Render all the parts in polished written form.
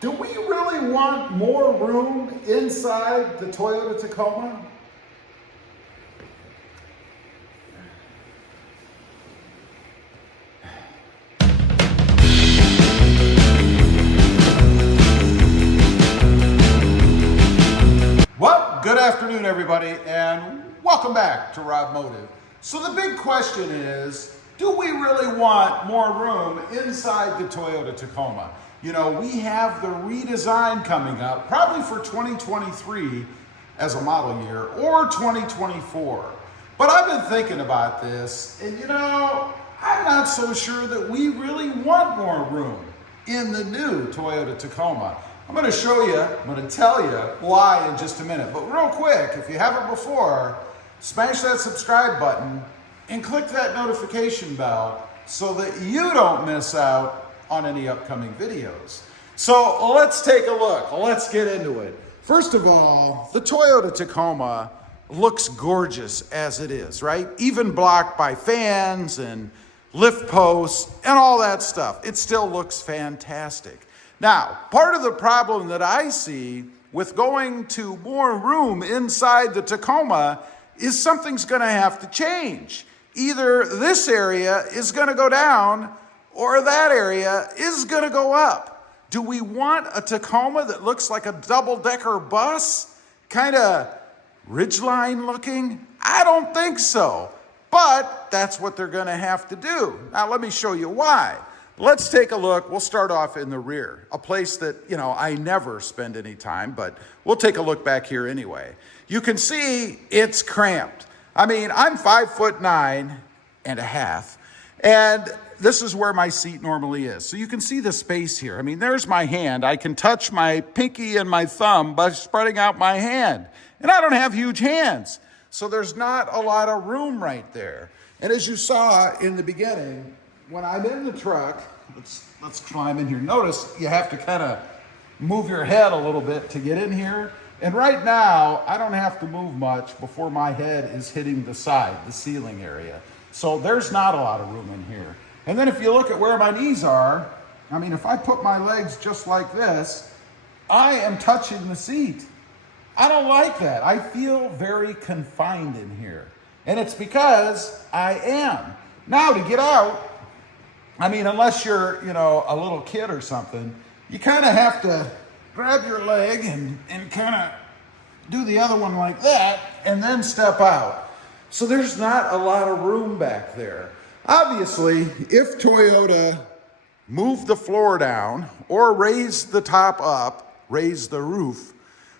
Do we really want more room inside the Toyota Tacoma? Well, good afternoon, everybody, and welcome back to Robmotive. So the big question is, do we really want more room inside the Toyota Tacoma? You know, we have the redesign coming up, probably for 2023 as a model year, or 2024. But I've been thinking about this, and you know, I'm not so sure that we really want more room in the new Toyota Tacoma. I'm going to show you, I'm going to tell you why in just a minute. But real quick, if you haven't before, smash that subscribe button and click that notification bell so that you don't miss out on any upcoming videos. So let's take a look. Let's get into it. First of all, the Toyota Tacoma looks gorgeous as it is, right? Even blocked by fans and lift posts and all that stuff. It still looks fantastic. Now, part of the problem that I see with going to more room inside the Tacoma is something's gonna have to change. Either this area is gonna go down or that area is gonna go up. Do we want a Tacoma that looks like a double-decker bus? Kinda ridgeline looking? I don't think so, but that's what they're gonna have to do. Now let me show you why. Let's take a look. We'll start off in the rear, a place that, you know, I never spend any time, but we'll take a look back here anyway. You can see it's cramped. I mean, I'm 5'9.5", and this is where my seat normally is. So you can see the space here. I mean, there's my hand. I can touch my pinky and my thumb by spreading out my hand. And I don't have huge hands. So there's not a lot of room right there. And as you saw in the beginning, when I'm in the truck, let's climb in here. Notice you have to kind of move your head a little bit to get in here. And right now, I don't have to move much before my head is hitting the side, the ceiling area. So there's not a lot of room in here. And then if you look at where my knees are, I mean, if I put my legs just like this, I am touching the seat. I don't like that. I feel very confined in here. And it's because I am. Now to get out, I mean, unless you're, you know, a little kid or something, you kind of have to grab your leg and kind of do the other one like that and then step out. So there's not a lot of room back there. Obviously, if Toyota moved the floor down or raised the top up, raised the roof,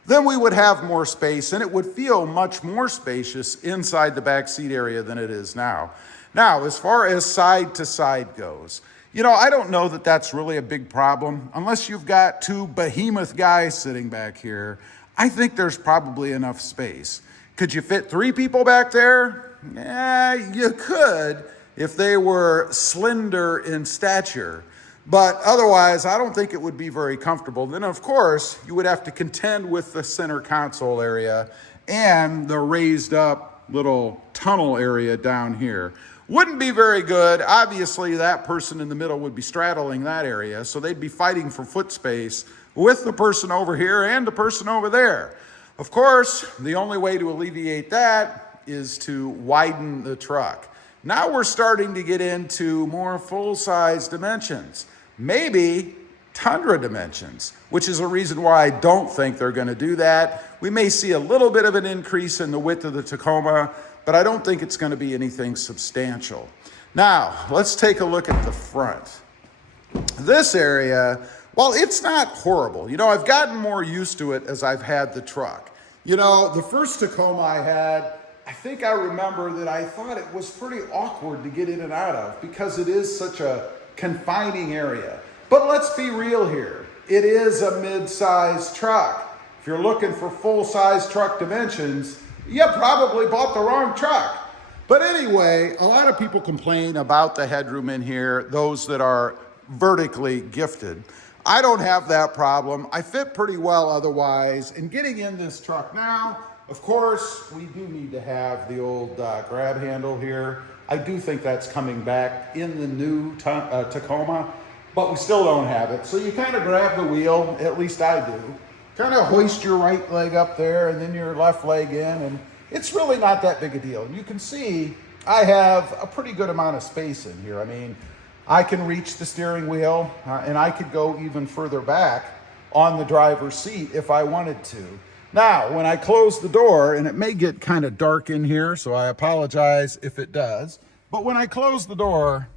then we would have more space and it would feel much more spacious inside the back seat area than it is now. Now, as far as side to side goes, you know, I don't know that that's really a big problem. Unless you've got two behemoth guys sitting back here, I think there's probably enough space. Could you fit 3 people back there? Yeah, you could if they were slender in stature. But otherwise, I don't think it would be very comfortable. Then, of course, you would have to contend with the center console area and the raised up little tunnel area down here. Wouldn't be very good. Obviously, that person in the middle would be straddling that area, so they'd be fighting for foot space with the person over here and the person over there. Of course, the only way to alleviate that is to widen the truck. Now we're starting to get into more full-size dimensions, maybe Tundra dimensions, which is a reason why I don't think they're going to do that. We may see a little bit of an increase in the width of the Tacoma, but I don't think it's going to be anything substantial. Now, let's take a look at the front. This area, well, it's not horrible. You know, I've gotten more used to it as I've had the truck. You know, the first Tacoma I had, I think I remember that I thought it was pretty awkward to get in and out of because it is such a confining area. But let's be real here. It is a mid-size truck. If you're looking for full-size truck dimensions, you probably bought the wrong truck. But anyway, a lot of people complain about the headroom in here, those that are vertically gifted. I don't have that problem. I fit pretty well otherwise. And getting in this truck now, of course, we do need to have the old grab handle here. I do think that's coming back in the new Tacoma. but we still don't have it. So you kind of grab the wheel, at least I do, kind of hoist your right leg up there and then your left leg in, and it's really not that big a deal. And you can see I have a pretty good amount of space in here. I mean, I can reach the steering wheel and I could go even further back on the driver's seat if I wanted to. Now, when I close the door, and it may get kind of dark in here, so I apologize if it does, but when I close the door,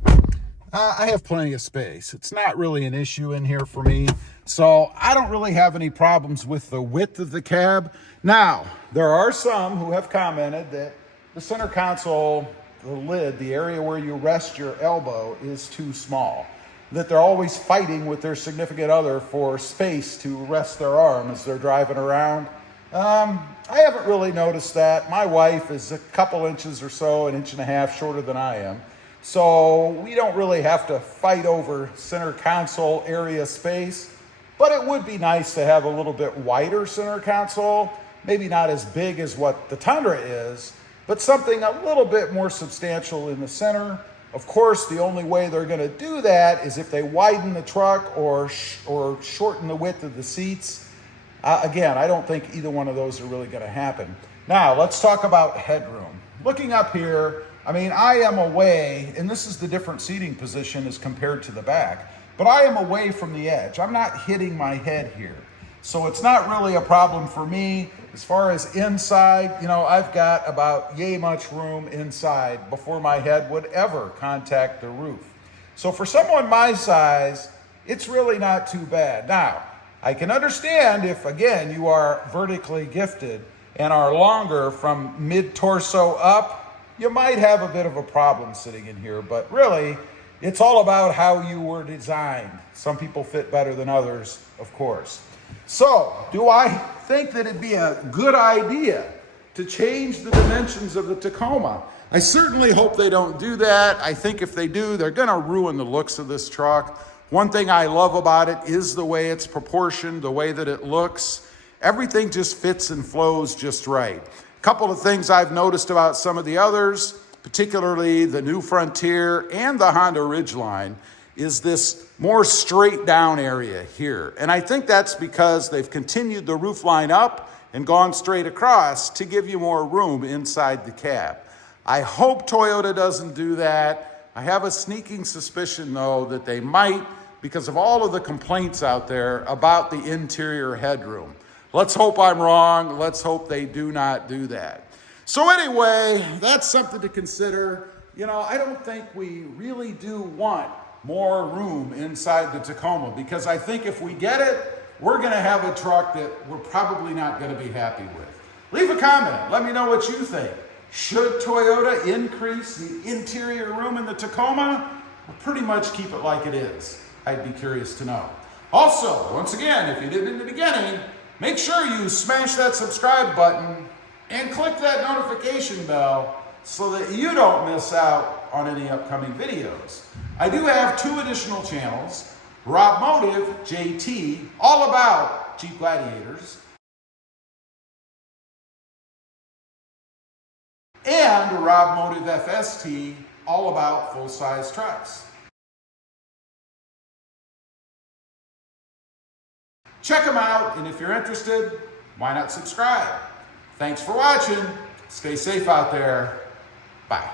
I have plenty of space. It's not really an issue in here for me, so I don't really have any problems with the width of the cab. Now, there are some who have commented that the center console, the lid, the area where you rest your elbow, is too small, that they're always fighting with their significant other for space to rest their arm as they're driving around. I haven't really noticed that. My wife is a couple inches or so, an inch and a half shorter than I am. So we don't really have to fight over center console area space, but it would be nice to have a little bit wider center console, maybe not as big as what the Tundra is, but something a little bit more substantial in the center. Of course, the only way they're going to do that is if they widen the truck or shorten the width of the seats. Again, I don't think either one of those are really going to happen. Now, let's talk about headroom. Looking up here, I mean, I am away, and this is the different seating position as compared to the back, but I am away from the edge. I'm not hitting my head here. So it's not really a problem for me. As far as inside, you know, I've got about yay much room inside before my head would ever contact the roof. So for someone my size, it's really not too bad. Now, I can understand if, again, you are vertically gifted and are longer from mid-torso up, you might have a bit of a problem sitting in here, but really, it's all about how you were designed. Some people fit better than others, of course. So, do I think that it'd be a good idea to change the dimensions of the Tacoma? I certainly hope they don't do that. I think if they do, they're gonna ruin the looks of this truck. One thing I love about it is the way it's proportioned, the way that it looks. Everything just fits and flows just right. A couple of things I've noticed about some of the others, particularly the new Frontier and the Honda Ridgeline, is this more straight down area here. And I think that's because they've continued the roof line up and gone straight across to give you more room inside the cab. I hope Toyota doesn't do that. I have a sneaking suspicion, though, that they might, because of all of the complaints out there about the interior headroom. Let's hope I'm wrong. Let's hope they do not do that. So anyway, that's something to consider. You know, I don't think we really do want more room inside the Tacoma, because I think if we get it, we're gonna have a truck that we're probably not gonna be happy with. Leave a comment, let me know what you think. Should Toyota increase the interior room in the Tacoma, or pretty much keep it like it is? I'd be curious to know. Also, once again, if you did in the beginning, make sure you smash that subscribe button and click that notification bell so that you don't miss out on any upcoming videos. I do have 2 additional channels, Robmotive JT, all about Jeep Gladiators, and Robmotive FST, all about full-size trucks. Check them out, and if you're interested, why not subscribe? Thanks for watching. Stay safe out there. Bye.